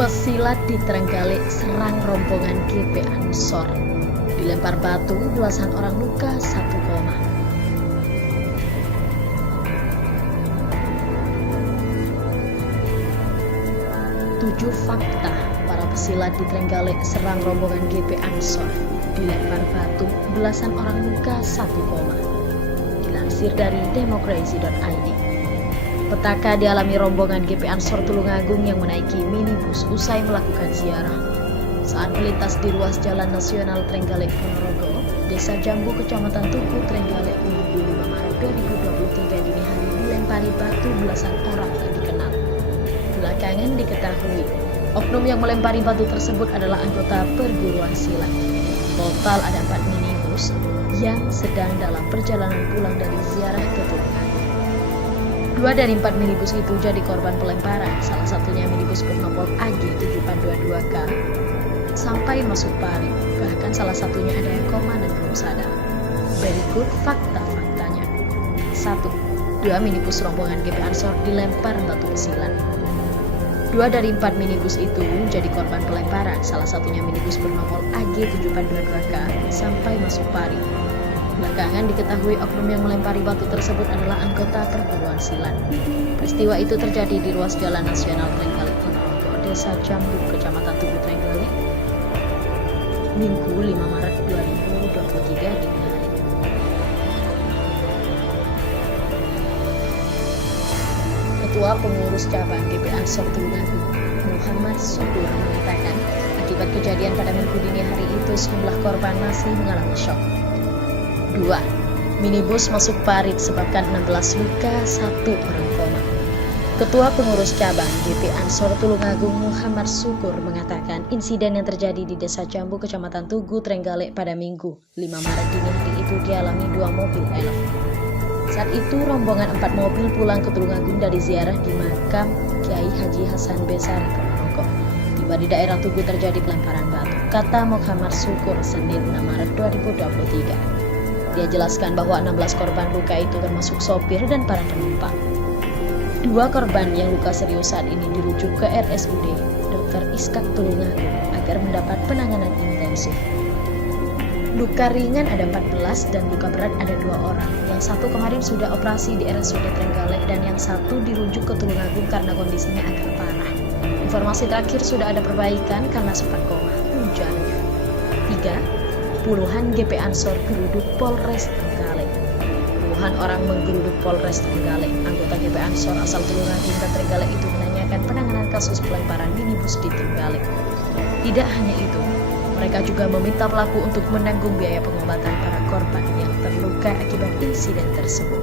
Pesilat di Trenggalek serang rombongan GP Ansor. Dilempar batu, belasan orang luka, 1 koma. Tujuh fakta para pesilat di Trenggalek serang rombongan GP Ansor. Dilempar batu, belasan orang luka, 1 koma. Dilansir dari demokrasi.id. Petaka dialami rombongan GP Ansor Tulungagung yang menaiki minibus usai melakukan ziarah. Saat melintas di ruas Jalan Nasional Trenggalek Ponorogo, Desa Jambu, Kecamatan Tugu, Trenggalek, Minggu 5 Maret 2023 dini hari dilempari batu belasan orang tak dikenal. Belakangan diketahui, oknum yang melempari batu tersebut adalah anggota perguruan silat. Total ada 4 minibus yang sedang dalam perjalanan pulang dari ziarah ke Tulungagung. 2 dari 4 minibus itu jadi korban pelemparan, salah satunya minibus bernopol AG7422K sampai masuk parit, bahkan salah satunya ada yang koma dan belum sadar. Berikut fakta-faktanya. 1. 2 minibus rombongan GP Ansor dilempar batu pesilat. 2 dari 4 minibus itu jadi korban pelemparan, salah satunya minibus bernopol AG7422K sampai masuk parit. Belakangan diketahui oknum yang melempari batu tersebut adalah anggota perguruan silat. Peristiwa itu terjadi di ruas Jalan Nasional Trenggalek Ponorogo, Desa Jambu, Kecamatan Tugu, Trenggalek, Minggu 5 Maret 2023 dini hari. Ketua Pengurus Cabang GP Ansor Tulungagung, Muhammad Sukur, mengatakan akibat kejadian pada Minggu dini hari itu sejumlah korban masih mengalami syok. 2. Minibus masuk parit sebabkan 16 luka, 1 orang koma. Ketua Pengurus Cabang GP Ansor Tulungagung Muhammad Sukur mengatakan insiden yang terjadi di Desa Jambu, Kecamatan Tugu, Trenggalek pada Minggu 5 Maret dini hari itu dialami 2 mobil elf. Saat itu rombongan 4 mobil pulang ke Tulungagung dari ziarah di makam Kiai Haji Hasan Besari Ponorogo. Tiba di daerah Tugu terjadi pelemparan batu, kata Muhammad Sukur Senin 6 Maret 2023. Dia jelaskan bahwa 16 korban luka itu termasuk sopir dan para penumpang. 2 korban yang luka serius saat ini dirujuk ke RSUD Dr. Iskak Tulungagung agar mendapat penanganan intensif. Luka ringan ada 14 dan luka berat ada 2 orang. Yang satu kemarin sudah operasi di RSUD Trenggalek dan yang satu dirujuk ke Tulungagung karena kondisinya agak parah. Informasi terakhir sudah ada perbaikan karena sempat koma, ujarnya. 3. Puluhan GP Ansor geruduk Polres Trenggalek. Puluhan orang menggeruduk Polres Trenggalek. Anggota GP Ansor asal Tulungagung dan Trenggalek itu menanyakan penanganan kasus pelemparan minibus di Trenggalek. Tidak hanya itu, mereka juga meminta pelaku untuk menanggung biaya pengobatan para korban yang terluka akibat insiden tersebut,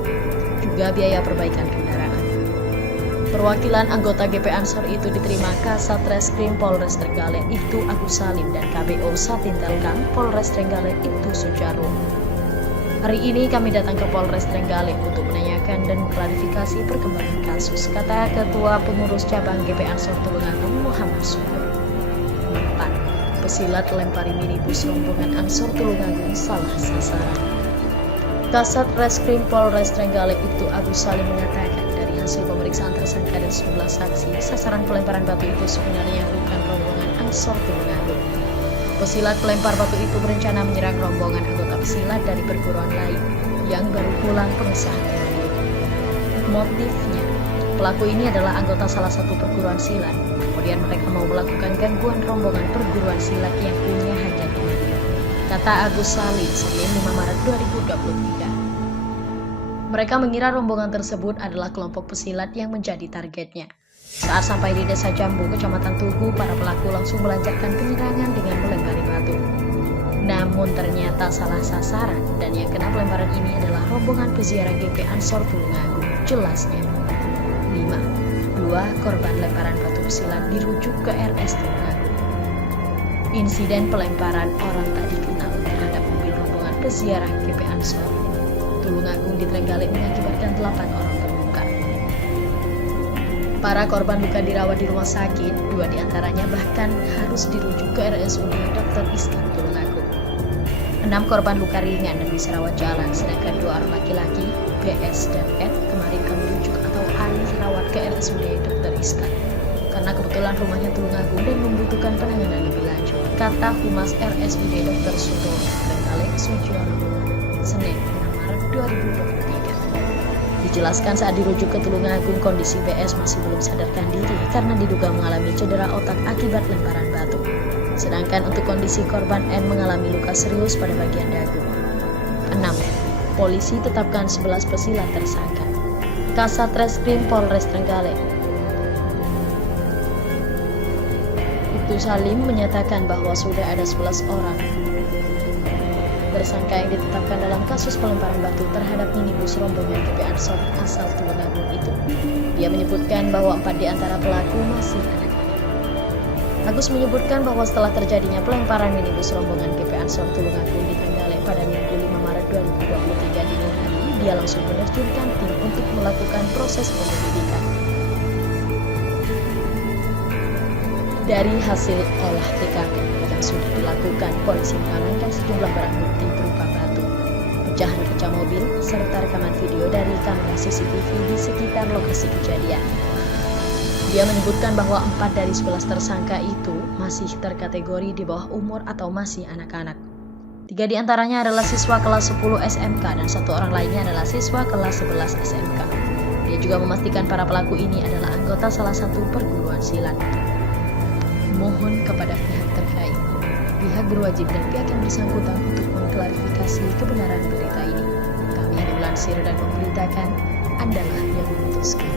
juga biaya perbaikan kendaraan. Perwakilan anggota GP Ansor itu diterima Kasat Reskrim Polres Trenggalek Ibtu Agus Salim dan KPO Satintelkam Polres Trenggalek Ibtu Sujarwo. Hari ini kami datang ke Polres Trenggalek untuk menanyakan dan klarifikasi perkembangan kasus, kata Ketua Pengurus Cabang GP Ansor Tulungagung Muhammad Sukur. 4. Pesilat lempari minibus rombongan Ansor Tulungagung salah sasaran. Kasat Reskrim Polres Trenggalek Ibtu Agus Salim mengatakan dari hasil pemeriksaan tersangka dan sejumlah saksi, sasaran pelemparan batu itu sebenarnya bukan rombongan Ansor Tulungagung. Pesilat pelempar batu itu berencana menyerang rombongan anggota pesilat dari perguruan lain yang baru pulang pengesahan mandiri. Motifnya, pelaku ini adalah anggota salah satu perguruan silat. Kemudian mereka mau melakukan gangguan rombongan perguruan silat yang punya hajat mandiri, kata Agus Salim Senin 5 Maret 2023. Mereka mengira rombongan tersebut adalah kelompok pesilat yang menjadi targetnya. Saat sampai di Desa Jambu, Kecamatan Tugu, para pelaku langsung melancarkan penyerangan dengan melempari batu. Namun ternyata salah sasaran dan yang kena pelemparan ini adalah rombongan peziarah GP Ansor Tulungagung, jelasnya. 5. 2 korban lemparan batu pesilat dirujuk ke RS Tulungagung. Insiden pelemparan orang tak dikenal terhadap mobil rombongan peziarah GP Ansor Tulungagung di Trenggalek mengakibatkan 8 orang terluka. Para korban luka dirawat di rumah sakit, 2 diantaranya bahkan harus dirujuk ke RSUD Dr. Iskak Tulungagung. 6 korban luka ringan dan bisa rawat jalan, sedangkan 2 orang laki-laki, BS dan N, kemarin kami rujuk atau alih rawat ke RSUD Dr. Iskak. karena kebetulan rumahnya Tulungagung dan membutuhkan penanganan lebih lanjut, kata Humas RSUD Dr. Suto Trenggalek Sujiono, Senin 6 Maret 2023. Dijelaskan saat dirujuk ke Tulungagung, kondisi BS masih belum sadarkan diri karena diduga mengalami cedera otak akibat lemparan batu. Sedangkan untuk kondisi korban N mengalami luka serius pada bagian dagu. 6. Polisi tetapkan 11 pesilat tersangka. Kasat Reskrim Polres Trenggalek Ibtu Salim menyatakan bahwa sudah ada 11 orang tersangka yang ditetapkan dalam kasus pelemparan batu terhadap minibus rombongan GP Ansor asal Tulungagung itu. Dia menyebutkan bahwa 4 di antara pelaku masih anak-anak. Agus menyebutkan bahwa setelah terjadinya pelemparan minibus rombongan GP Ansor Tulungagung di Trenggalek pada Minggu 5 Maret 2023 dini hari, dia langsung menerjunkan tim untuk melakukan proses penyelidikan. Dari hasil olah TKP yang sudah dilakukan, polisi mengamankan sejumlah barang bukti berupa batu, pecahan kaca mobil, serta rekaman video dari kamera CCTV di sekitar lokasi kejadian. Dia menyebutkan bahwa 4 dari 11 tersangka itu masih terkategori di bawah umur atau masih anak-anak. 3 di antaranya adalah siswa kelas 10 SMK dan 1 orang lainnya adalah siswa kelas 11 SMK. Dia juga memastikan para pelaku ini adalah anggota salah satu perguruan silat. Mohon kepada pihak terkait, pihak berwajib dan pihak yang bersangkutan untuk mengklarifikasi kebenaran berita ini. Kami hanya melansir dan memberitakan, Anda lah yang memutuskan.